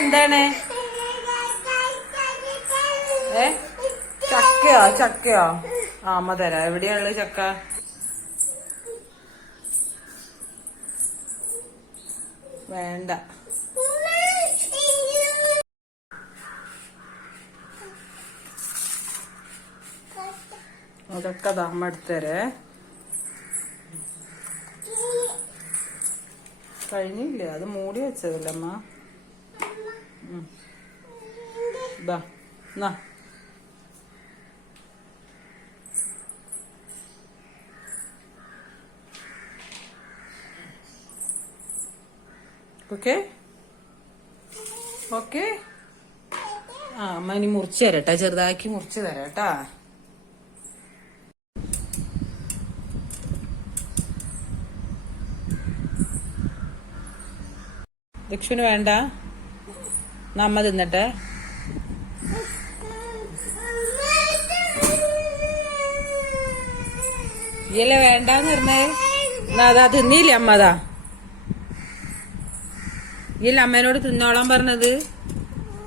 എന്താണ്? ഏ? ചക്കയോ? ചക്കയോ? ആ അമ്മ തരാം. എവിടെയാണുള്ളത് ചക്ക? വേണ്ട. അതൊക്കെ ദാ അമ്മ എടുത്തരേ കഴിഞ്ഞില്ലേ? അത് മൂടി വെച്ചതല്ലേ അമ്മ? ഉം. На. ഓക്കെ ഓക്കെ ആ അമ്മ ഇനി മുറിച്ച് തരട്ടെ ചെറുതാക്കി മുറിച്ച് തരാട്ടാ ദക്ഷുന് വേണ്ട എന്നാ അമ്മ തിന്നട്ടെ. ഇല്ല വേണ്ടാന്ന് പറഞ്ഞേ? അതാ തിന്നില്ലേ അമ്മ അതാ? ഇല്ല അമ്മേനോട് തിന്നോളാൻ പറഞ്ഞത്?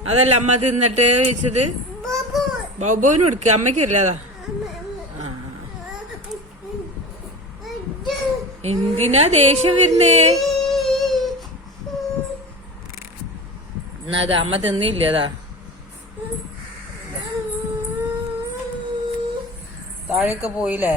അതല്ല അമ്മ തിന്നിട്ട് ചോദിച്ചത്? ബൗബുവിന് കൊടുക്ക അമ്മയ്ക്കല്ല അതാ. എന്തിനാ ദേഷ്യം വരുന്നേ? എന്നാ അത് അമ്മ തിന്നില്ല അതാ താഴെയൊക്കെ പോയില്ലേ?